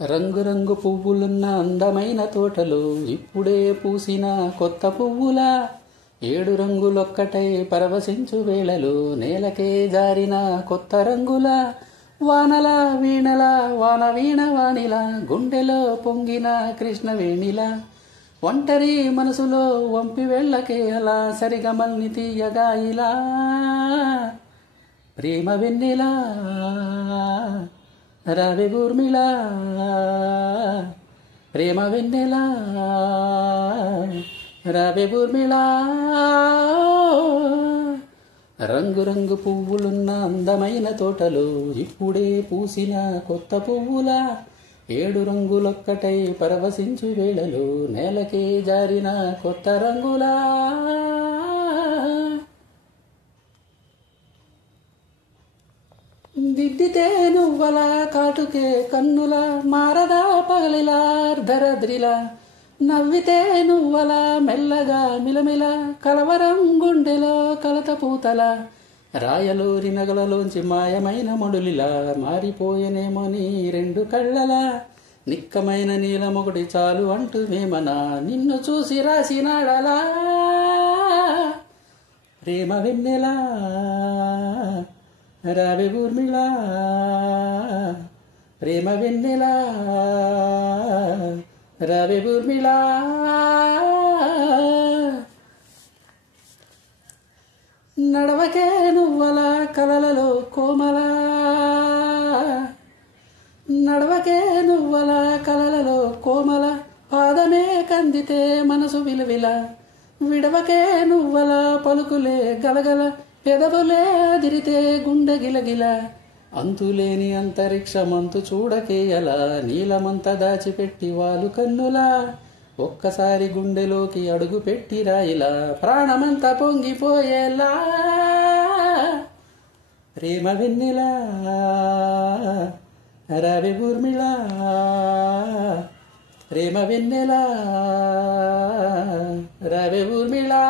రంగురంగు పువ్వులున్న అందమైన తోటలో ఇప్పుడే పూసిన కొత్త పువ్వులా, ఏడు రంగులొక్కటై పరవశించు వేళలో నేలకే జారిన కొత్త రంగులా, వానల వీణల వాన వీణ వాణిలా, గుండెలో పొంగిన కృష్ణవేణిలా, ఒంటరి మనసులో వంపి వెళ్ళకే అలా సరిగమల్ని తీయగా ఇలా, ప్రేమ వెన్నెలా రావే ఊర్మిళా, ప్రేమ వెన్నెలా రావే ఊర్మిళా. రంగురంగు పువ్వులున్న అందమైన తోటలో ఇప్పుడే పూసిన కొత్త పువ్వులా, ఏడు రంగులొక్కటై పరవశించు వేళలో నేలకే జారిన కొత్త రంగులా. దిద్దితే నువ్వల కాటుకే కన్నుల మారదా పగలిలా అర్ధరాత్రిలా, నవ్వితే నువ్వల మెల్లగా మిలమిల కలవరం గుండెలో కలత పూతల, రాయలోరి నగలలోంచి మాయమైన మడులిలా మారిపోయనేమో నీ రెండు కళ్ళలా, నిక్కమైన నీలమొకటి చాలు అంటూ మేమనా నిన్ను చూసి రాసినాడలా, ప్రేమ వెన్నెలా రావే ఊర్మిళా, ప్రేమ వెన్నెలా రావే ఊర్మిళా. నడవకే నువ్వల కలలలో కోమల, నడవకే నువ్వల కలలలో కోమల, పాదమే కందితే మనసు విలువిల, విడవకే నువ్వల పలుకులే గలగల, పెదవులే అదిరితే గుండె గిలగిల, అంతులేని అంతరిక్షమంతు చూడకేయలా, నీలమంత దాచిపెట్టి వాలు కన్నులా, ఒక్కసారి గుండెలోకి అడుగు పెట్టిరా ఇలా, ప్రాణమంతా పొంగిపోయేలా, ప్రేమ వెన్నెలా రావే ఊర్మిళా, ప్రేమ వెన్నెలా రావే ఊర్మిళా.